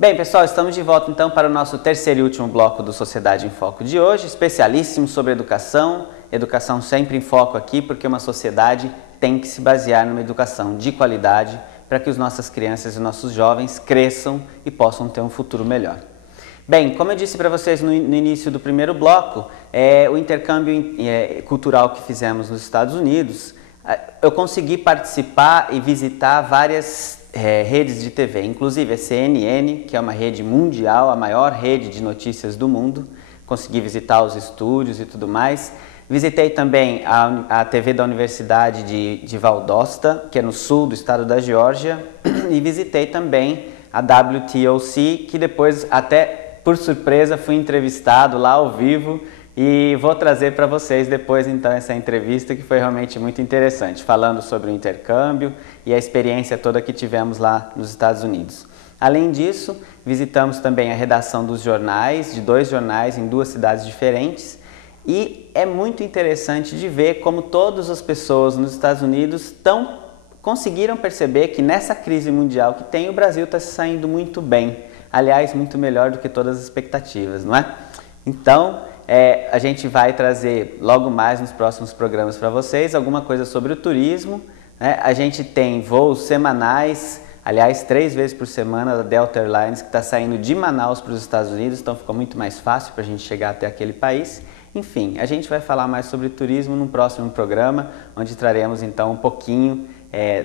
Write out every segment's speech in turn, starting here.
Bem, pessoal, estamos de volta então para o nosso terceiro e último bloco do Sociedade em Foco de hoje, especialíssimo sobre educação. Educação sempre em foco aqui, porque uma sociedade tem que se basear numa educação de qualidade para que as nossas crianças e nossos jovens cresçam e possam ter um futuro melhor. Bem, como eu disse para vocês no início do primeiro bloco, o intercâmbio cultural que fizemos nos Estados Unidos, eu consegui participar e visitar várias redes de TV, inclusive a CNN, que é uma rede mundial, a maior rede de notícias do mundo. Consegui visitar os estúdios e tudo mais. Visitei também a TV da Universidade de Valdosta, que é no sul do estado da Geórgia, e visitei também a WTOC, que depois, até por surpresa, fui entrevistado lá ao vivo e vou trazer para vocês depois então essa entrevista, que foi realmente muito interessante, falando sobre o intercâmbio e a experiência toda que tivemos lá nos Estados Unidos. Além disso, visitamos também a redação dos jornais, de 2 jornais em 2 cidades diferentes, e é muito interessante de ver como todas as pessoas nos Estados Unidos conseguiram perceber que nessa crise mundial que tem, o Brasil está se saindo muito bem, aliás, muito melhor do que todas as expectativas, não é? Então, a gente vai trazer logo mais nos próximos programas para vocês alguma coisa sobre o turismo, né? A gente tem voos semanais, aliás, 3 vezes por semana da Delta Airlines, que está saindo de Manaus para os Estados Unidos, então ficou muito mais fácil para a gente chegar até aquele país. Enfim, a gente vai falar mais sobre turismo no próximo programa, onde traremos então um pouquinho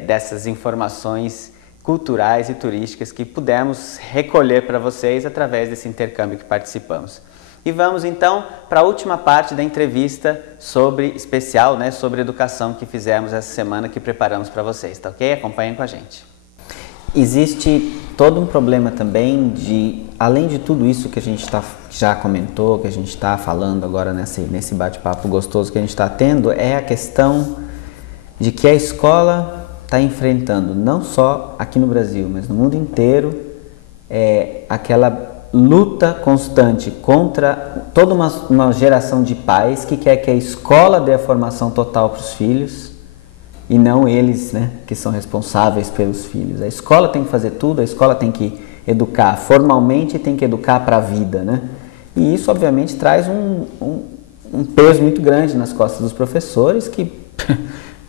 dessas informações culturais e turísticas que pudemos recolher para vocês através desse intercâmbio que participamos. E vamos então para a última parte da entrevista especial, né, sobre educação que fizemos essa semana, que preparamos para vocês, tá ok? Acompanhem com a gente. Existe todo um problema também além de tudo isso que a gente já comentou, que a gente está falando agora nesse bate-papo gostoso que a gente está tendo, é a questão de que a escola está enfrentando, não só aqui no Brasil, mas no mundo inteiro, aquela luta constante contra toda uma geração de pais que quer que a escola dê a formação total para os filhos e não eles, né, que são responsáveis pelos filhos. A escola tem que fazer tudo, a escola tem que educar formalmente e tem que educar para a vida, né? E isso, obviamente, traz um peso muito grande nas costas dos professores, que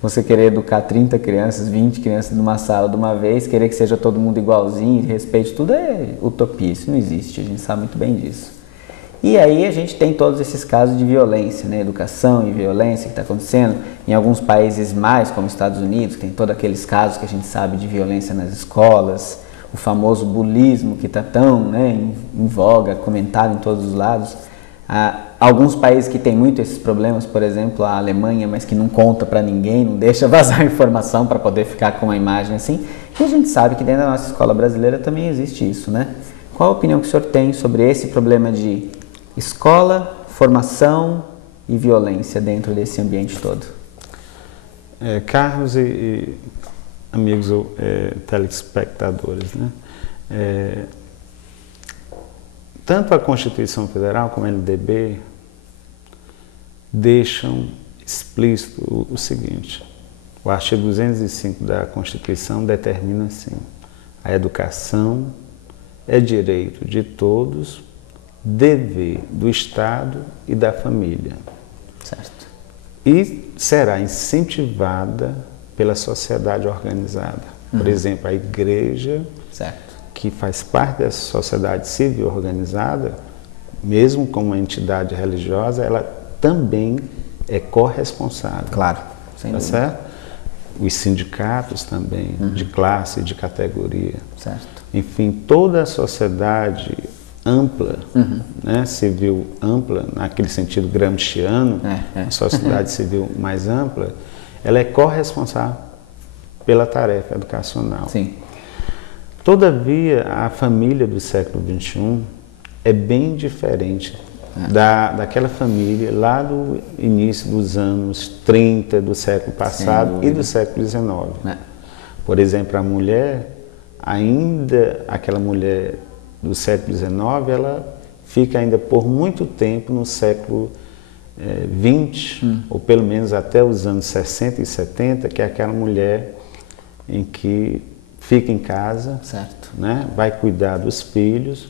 você querer educar 30 crianças, 20 crianças numa sala de uma vez, querer que seja todo mundo igualzinho, respeite tudo, é utopia, isso não existe, a gente sabe muito bem disso. E aí a gente tem todos esses casos de violência, né? Educação e violência que está acontecendo em alguns países mais, como os Estados Unidos, que tem todos aqueles casos que a gente sabe de violência nas escolas, o famoso bulismo que está tão, né, em voga, comentado em todos os lados. Alguns países que têm muito esses problemas, por exemplo, a Alemanha, mas que não conta para ninguém, não deixa vazar informação para poder ficar com uma imagem assim. E a gente sabe que dentro da nossa escola brasileira também existe isso, né? Qual a opinião que o senhor tem sobre esse problema de escola, formação e violência dentro desse ambiente todo? Carlos e amigos telespectadores, né? Tanto a Constituição Federal como a LDB deixam explícito o seguinte: o artigo 205 da Constituição determina assim: a educação é direito de todos, dever do Estado e da família. Certo. E será incentivada pela sociedade organizada. Por exemplo, a igreja, certo, que faz parte dessa sociedade civil organizada, mesmo como uma entidade religiosa, ela também é corresponsável. Claro, sem tá dúvida. Certo? Os sindicatos também, de classe e de categoria. Certo. Enfim, toda a sociedade ampla, né, civil ampla, naquele sentido gramsciano, a sociedade civil mais ampla, ela é corresponsável pela tarefa educacional. Sim. Todavia, a família do século XXI é bem diferente daquela família lá do início dos anos 30 do século passado e do século XIX. Por exemplo, a mulher, aquela mulher do século XIX, ela fica ainda por muito tempo no século XX, ou pelo menos até os anos 60 e 70, que é aquela mulher em que fica em casa, Certo. né? Vai cuidar dos filhos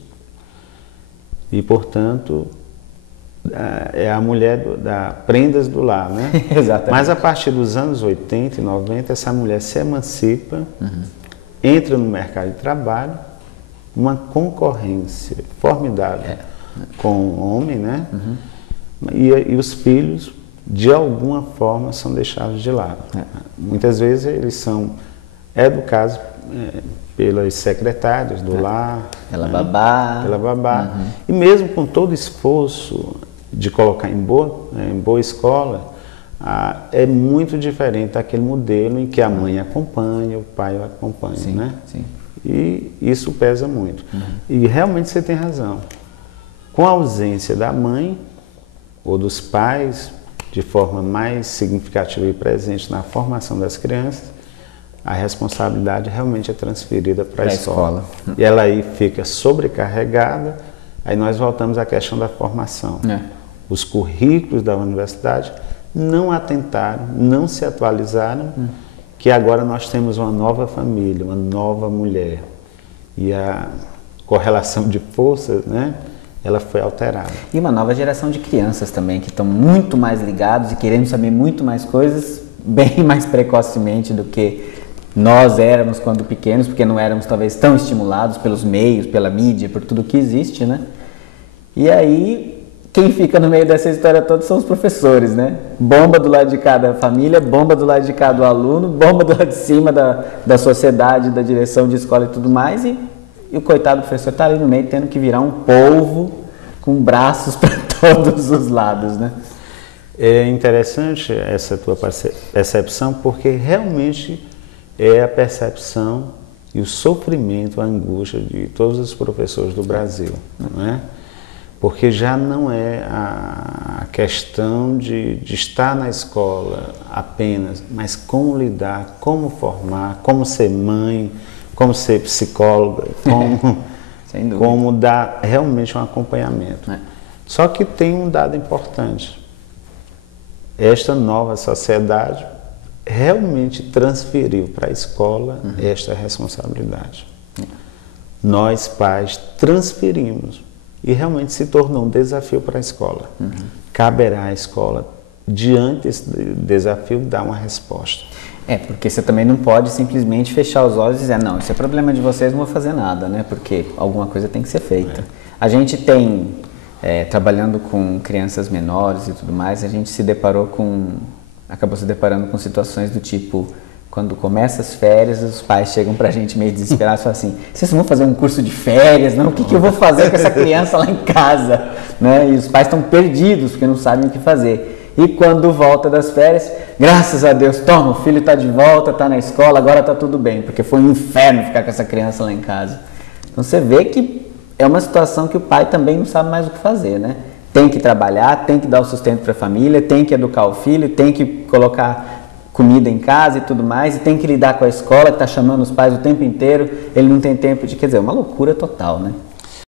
e, portanto, é a mulher da prendas do lar, né? Exatamente. Mas a partir dos anos 80 e 90, essa mulher se emancipa, entra no mercado de trabalho, uma concorrência formidável com o homem, né? E os filhos, de alguma forma, são deixados de lado. Muitas vezes eles são educados pelas secretárias do lar, Pela babá. pela babá. E mesmo com todo o esforço de colocar em boa escola, é muito diferente daquele modelo em que a mãe acompanha, o pai acompanha, Sim, né? sim. E isso pesa muito. E realmente você tem razão. Com a ausência da mãe ou dos pais, de forma mais significativa e presente na formação das crianças, a responsabilidade realmente é transferida para a escola. E ela aí fica sobrecarregada, aí nós voltamos à questão da formação. Os currículos da universidade não atentaram, não se atualizaram, que agora nós temos uma nova família, uma nova mulher. E a correlação de forças, né, ela foi alterada. E uma nova geração de crianças também, que estão muito mais ligados e querendo saber muito mais coisas, bem mais precocemente do que nós éramos quando pequenos, porque não éramos talvez tão estimulados pelos meios, pela mídia, por tudo que existe, né? E aí, quem fica no meio dessa história toda são os professores, né? Bomba do lado de cada família, bomba do lado de cada aluno, bomba do lado de cima da sociedade, da direção de escola e tudo mais, e o coitado do professor está ali no meio tendo que virar um polvo com braços para todos os lados, né? É interessante essa tua percepção, porque realmente é a percepção e o sofrimento, a angústia de todos os professores do Brasil, não é? Porque já não é a questão de estar na escola apenas, mas como lidar, como formar, como ser mãe, como ser psicóloga, como dar realmente um acompanhamento. Só que tem um dado importante. Esta nova sociedade realmente transferiu para a escola esta responsabilidade. Nós, pais, transferimos e realmente se tornou um desafio para a escola. Caberá à escola, diante desse desafio, dar uma resposta. Porque você também não pode simplesmente fechar os olhos e dizer, não, isso é problema de vocês, não vou fazer nada, né? Porque alguma coisa tem que ser feita. A gente tem, trabalhando com crianças menores e tudo mais, a gente acabou se deparando com situações do tipo, quando começa as férias, os pais chegam pra gente meio desesperados e falam assim, vocês vão fazer um curso de férias? Não, o que eu vou fazer com essa criança lá em casa? Né? E os pais estão perdidos, porque não sabem o que fazer. E quando volta das férias, graças a Deus, toma, o filho está de volta, está na escola, agora está tudo bem, porque foi um inferno ficar com essa criança lá em casa. Então você vê que é uma situação que o pai também não sabe mais o que fazer, né? Tem que trabalhar, tem que dar o sustento para a família, tem que educar o filho, tem que colocar comida em casa e tudo mais, e tem que lidar com a escola que está chamando os pais o tempo inteiro, ele não tem tempo de... Quer dizer, é uma loucura total, né?